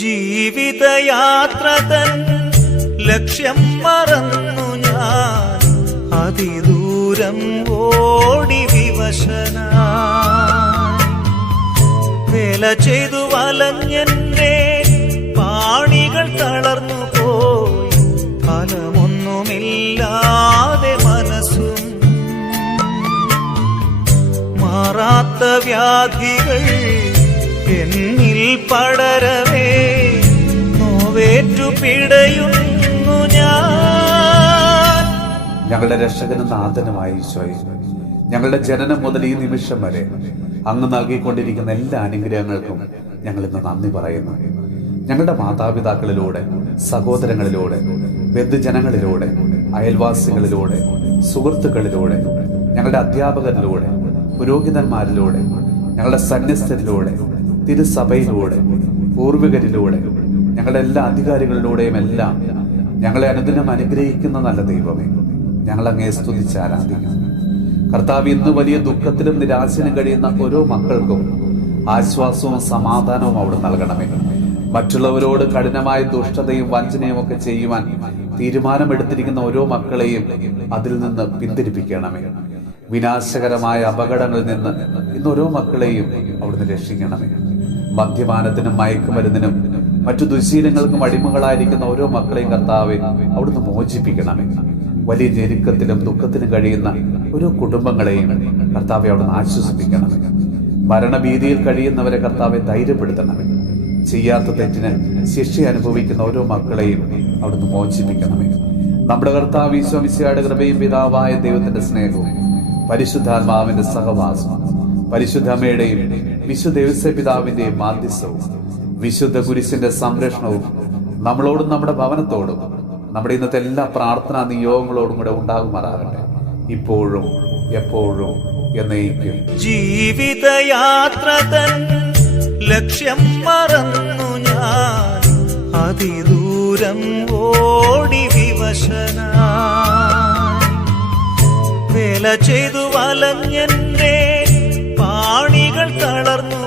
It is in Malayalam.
ജീവിതയാത്ര തൻ ലക്ഷ്യം മറന്നു ഞാൻ. അതിദൂരം ഓടി വിവശന വേല ചെയ്തു വലഞ്ഞെന്നെ പാണികൾ തളർന്നു പോയി. ഫലമൊന്നുമില്ലാതെ മനസ്സും മാറാത്ത വ്യാധികൾ എന്നിൽ പടരവേ നോവേറ്റു പിടയുന്നു ഞാൻ. ഞങ്ങളുടെ രക്ഷകനും നാഥനുമായി ഞങ്ങളുടെ ജനനം മുതൽ ഈ നിമിഷം വരെ അങ്ങ് നൽകിക്കൊണ്ടിരിക്കുന്ന എല്ലാ അനുഗ്രഹങ്ങൾക്കും ഞങ്ങൾ ഇന്ന് നന്ദി പറയുന്നു. ഞങ്ങളുടെ മാതാപിതാക്കളിലൂടെ സഹോദരങ്ങളിലൂടെ ബന്ധുജനങ്ങളിലൂടെ അയൽവാസികളിലൂടെ സുഹൃത്തുക്കളിലൂടെ ഞങ്ങളുടെ അധ്യാപകരിലൂടെ പുരോഹിതന്മാരിലൂടെ ഞങ്ങളുടെ സന്യസ്തരിലൂടെ തിരുസഭയിലൂടെ പൂർവികരിലൂടെ ഞങ്ങളുടെ എല്ലാ അധികാരികളിലൂടെയും എല്ലാം ഞങ്ങളെ അനുദിനം അനുഗ്രഹിക്കുന്ന നല്ല ദൈവമേ ഞങ്ങൾ അങ്ങേ സ്തുതിച്ച് ആരാധിക്കുന്നു. കർത്താവ് ഇന്ന് വലിയ ദുഃഖത്തിലും നിരാശനും കഴിയുന്ന ഓരോ മക്കൾക്കും ആശ്വാസവും സമാധാനവും അവിടെ നൽകണമേ. മറ്റുള്ളവരോട് കഠിനമായ ദുഷ്ടതയും വഞ്ചനയും ഒക്കെ ചെയ്യുവാൻ തീരുമാനമെടുത്തിരിക്കുന്ന ഓരോ മക്കളെയും അതിൽ നിന്ന് പിന്തിരിപ്പിക്കണമേ. വിനാശകരമായ അപകടങ്ങളിൽ നിന്ന് ഇന്ന് ഓരോ മക്കളെയും അവിടുന്ന് രക്ഷിക്കണമേ. മദ്യപാനത്തിനും മയക്കുമരുന്നിനും മറ്റു ദുശീലങ്ങൾക്കും അടിമകളായിരിക്കുന്ന ഓരോ മക്കളെയും കർത്താവെ അവിടുന്ന് മോചിപ്പിക്കണമേ. വലിയ ഞെരുക്കത്തിലും ദുഃഖത്തിലും കഴിയുന്ന ഓരോ കുടുംബങ്ങളെയും കർത്താവെ അവിടുന്ന് ആശ്വസിപ്പിക്കണമേ. മരണഭീതിയിൽ കഴിയുന്നവരെ കർത്താവെ ധൈര്യപ്പെടുത്തണമേ. ചെയ്യാത്ത തെറ്റിന് ശിക്ഷ അനുഭവിക്കുന്ന ഓരോ മക്കളെയും അവിടുന്ന് മോചിപ്പിക്കണമേ. നമ്മുടെ കർത്താവ് ഈശ്വമിശയുടെ കൃപയും പിതാവായ ദൈവത്തിന്റെ സ്നേഹവും പരിശുദ്ധാത്മാവിന്റെ സഹവാസവും പരിശുദ്ധമ്മയുടെയും വിശുദ്ധ പിതാവിന്റെയും മാധ്യസ്ഥവും വിശുദ്ധ കുരിശിന്റെ സംരക്ഷണവും നമ്മളോടും നമ്മുടെ ഭവനത്തോടും നമ്മുടെ ഇന്നത്തെ എല്ലാ പ്രാർത്ഥനാ നിയോഗങ്ങളോടും കൂടെ ഉണ്ടാകുമാറാകട്ടെ. ഇപ്പോഴും എപ്പോഴും എന്നേക്കും. ജീവിതയാത്ര ലക്ഷ്യം മറന്നു ഞാൻ. അതിദൂരം ഓടി വിവശന വേല ചെയ്തു വലഞ്ഞെന്റെ പാണികൾ തളർന്നു